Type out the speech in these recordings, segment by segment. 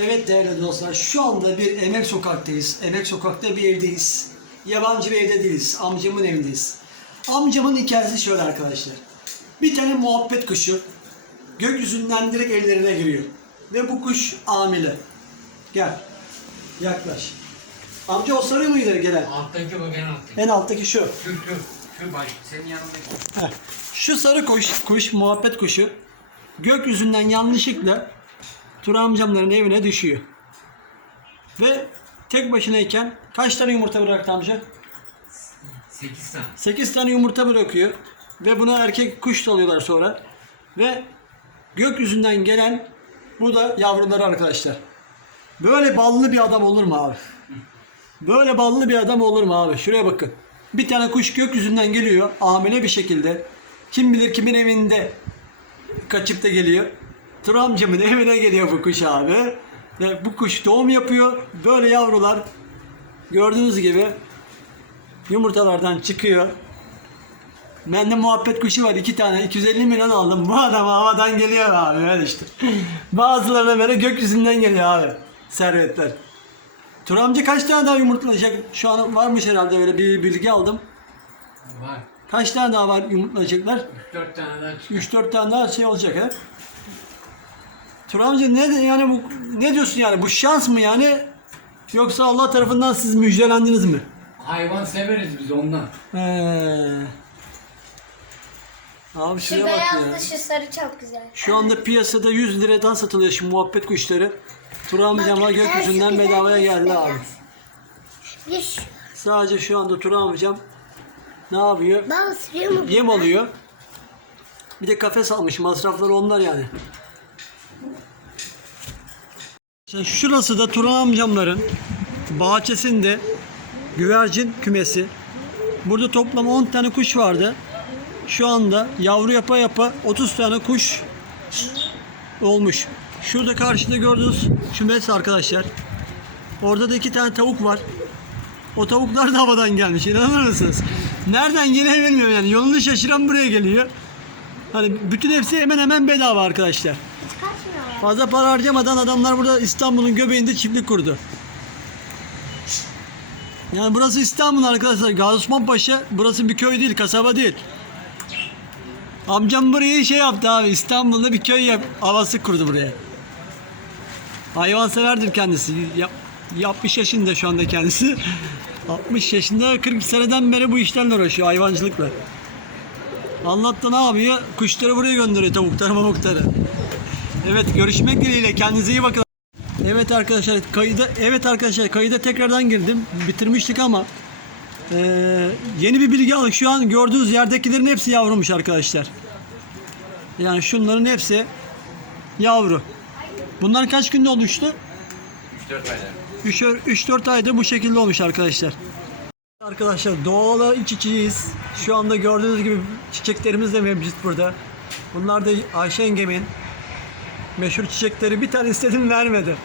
Evet değerli dostlar, şu anda bir Emek Sokak'tayız. Emek Sokak'ta bir evdeyiz. Yabancı bir evde değiliz, amcamın evindeyiz. Amcamın hikayesi şöyle arkadaşlar. Bir tane muhabbet kuşu gökyüzünden direkt ellerine giriyor. Ve bu kuş hamile. Gel, yaklaş. Amca o sarı mıydı gelen? Alttaki bak en alttaki. En alttaki şu. Şu şu. Şu baş. Senin yanındaki. Heh. Şu sarı kuş, kuş, muhabbet kuşu gökyüzünden yanlışlıkla Turan amcamların evine düşüyor. Ve tek başınayken kaç tane yumurta bıraktı amca? 8 tane. 8 tane yumurta bırakıyor. Ve buna erkek kuş alıyorlar sonra. Ve gökyüzünden gelen bu da yavruları arkadaşlar. Böyle ballı bir adam olur mu abi? Böyle ballı bir adam olur mu abi? Şuraya bakın. Bir tane kuş gökyüzünden geliyor hamile bir şekilde. Kim bilir kimin evinde kaçıp da geliyor. Turamcımın evine geliyor bu kuş abi. Ve bu kuş doğum yapıyor. Böyle yavrular gördüğünüz gibi yumurtalardan çıkıyor. Bende muhabbet kuşu var iki tane 250 milyon aldım. Bu adam havadan geliyor abi öyle işte. Bazılarına böyle gökyüzünden geliyor abi servetler. Tur amca kaç tane daha yumurtlayacak? Şu an varmış herhalde böyle bir bilgi aldım. Var. Kaç tane daha var yumurtlayacaklar? 3-4 tane daha çıkıyor. 3-4 tane daha şey olacak ha. Tur amca ne yani bu ne diyorsun yani bu şans mı yani yoksa Allah tarafından siz müjdelendiniz mi? Hayvan severiz biz ondan. He. Abi Şu şuraya bak ya. beyazlı şu sarı çok güzel. Şu anda piyasada 100 liradan satılıyor şu muhabbet kuşları. Tur amcama gökyüzünden bedavaya geldi abi. Yeş. Sadece şu anda Tur amcam ne yapıyor? Baba sürüyor mu? Yem alıyor. Bir de kafes almış. Masrafları onlar yani. Şurası da Turan amcamların bahçesinde güvercin kümesi. Burada toplam 10 tane kuş vardı. Şu anda yavru yapa yapa 30 tane kuş olmuş. Şurada karşıda gördüğünüz kümes arkadaşlar. Orada da iki tane tavuk var. O tavuklar da havadan gelmiş. İnanır mısınız? Nereden geliyor bilmiyorum yani. Yolunu şaşıran buraya geliyor. Hani bütün hepsi hemen hemen bedava arkadaşlar. Fazla para harcamadan adamlar burada İstanbul'un göbeğinde çiftlik kurdu. Yani burası İstanbul arkadaşlar. Gazi. Burası bir köy değil, kasaba değil. Amcam burayı şey yaptı abi. İstanbul'da bir köy yap, havası kurdu buraya. Hayvanseverdir kendisi. Yap, 60 yaşında şu anda kendisi. 60 yaşında 40 seneden beri bu işlerle uğraşıyor hayvancılıkla. Anlattı ne yapıyor? Kuşları buraya gönderiyor tavukları mamukları. Evet görüşmek dileğiyle kendinize iyi bakın. Evet arkadaşlar kayıda evet arkadaşlar kayıda tekrardan girdim. Bitirmiştik ama eee, yeni bir bilgi aldık. Şu an gördüğünüz yerdekilerin hepsi yavrumuş arkadaşlar. Yani şunların hepsi yavru. Bunlar kaç günde oluştu? 3-4 ayda. 3-4 ayda bu şekilde olmuş arkadaşlar. Arkadaşlar doğala iç içeyiz. Şu anda gördüğünüz gibi çiçeklerimiz de mevcut burada. Bunlar da Ayşe yengemin meşhur çiçekleri. Bir tane istedim vermedi.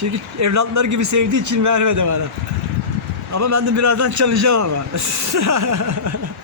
Çünkü evlatlar gibi sevdiği için vermedi bana. Ama ben de birazdan çalacağım ama.